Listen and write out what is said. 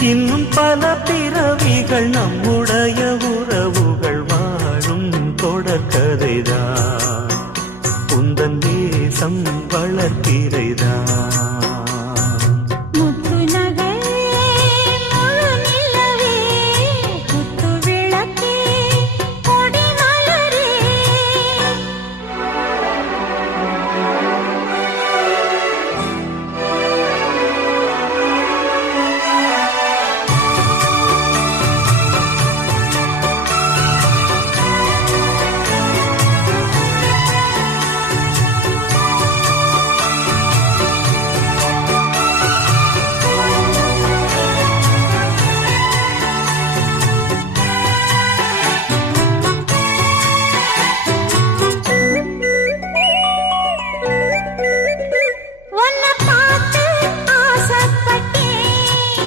இன்னும் பல பிறவிகள் நம்முடைய உறவுகள் வாழும் தொடர்கதைதான். உந்தன் தேசம் வளர்த்திரை